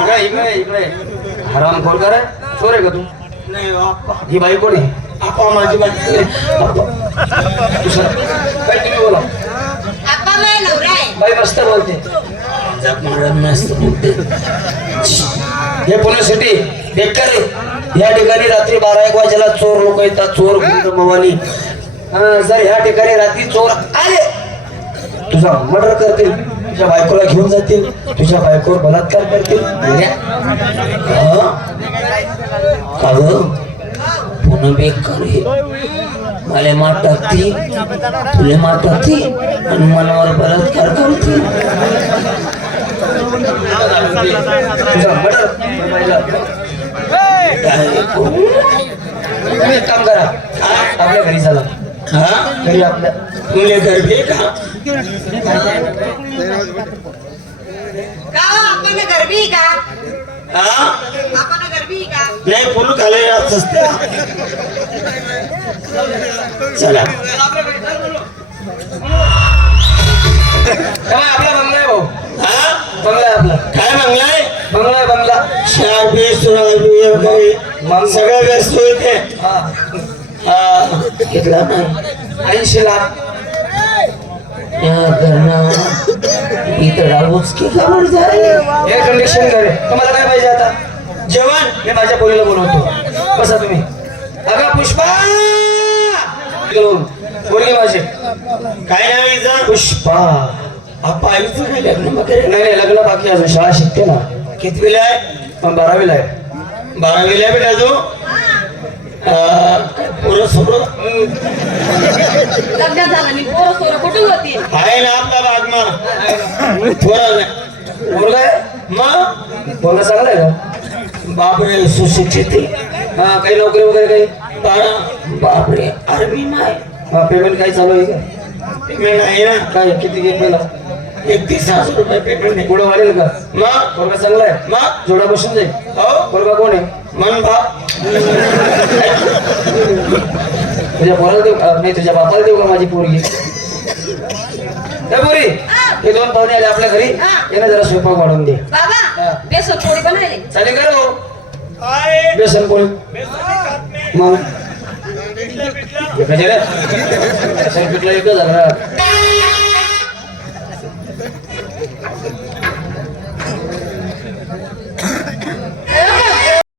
इकडे इकडे इकडे. हराम खोल कर. चोर आहे का तू? नाही हो, बाई कोण आहे? आप्पा माझी बाई. तू सर काय तुम्ही बोला. आप्पा माझा नवरा आहे. बाई मस्त बोलते. मस्त बोलते हे पुणे सिटी बेकार. आहे या ठिकाणी रात्री बारा एक वाजेला चोर लोक येतात. चोर गुंड मवाली. जर ह्या ठिकाणी रात्री चोर आले तुझा मर्डर करतील. तुझ्या बायकोला घेऊन जातील तुझ्या बायकोवर बलात्कार करतील. हा? पुन्हा बेकार हे. मला मार तुले मार टाकती आणि मनावर बलात्कार करते तुझा मर्डर. काय करू? तुम्ही एक काम करा. आपल्या घरी चला. हा? घरी आपल्या तुले गरबे का? का आपण गरबी का हा आपण गरबी का नाही फुल खाले चला. काय आपला बंगला आहे भाऊ? हा? बंगला आहे आपला. काय म्हणलाय बंगला आहे बंगला. चार बीस वगैरे मग? सगळ्या व्यस्त होते. हा. हा. नाही ऐंशी लाख. या घरनं इथं राहूच की खबर झाली? एअर कंडिशन आहे तुम्हाला काय पाहिजे आता? जेवण? मी माझ्या पोरीला बोलवतो. बसा तुम्ही. अगं पुष्पा! पोरगी माझी. काय नाव हिचं? पुष्पा. आपा आईचं काय लग्न वगैरे? नाही नाही लग्न बाकी आहे अजून. शाळा शिकते ना. कितवीला आहे? पण बारावीला आहे. बारावीला आहे बेटा तू? पोरं सोरं लग्न झालं मी पोरं सोरं कुठून होती? आहे ना आपला बागमा थोडा नाही. आहे मग पोरगा चांगला आहे का? बापरे सुशिक्षित हा काही नोकरी वगैरे काही? बाळा बापरे आर्मी नाही. हा पेमेंट काय चालू आहे का? पेमेंट आहे ना. काय किती घेतलेला एकतीस हजार रुपये पेमेंट आहे. पुढे वाढेल का? मग पोरगा चांगला आहे. मग जोडा बसून जाईल. हो? पोरगा कोण आहे? मन बाप तुझ्या पोराला देऊ नाही तुझ्या बापाला देऊ का माझी पोरगी? काय पोरी. हे दोन पाहुणे आले आपल्या घरी. यांना जरा स्वयंपाक वाढवून दे. बेसन पोळी मग? एकच झालं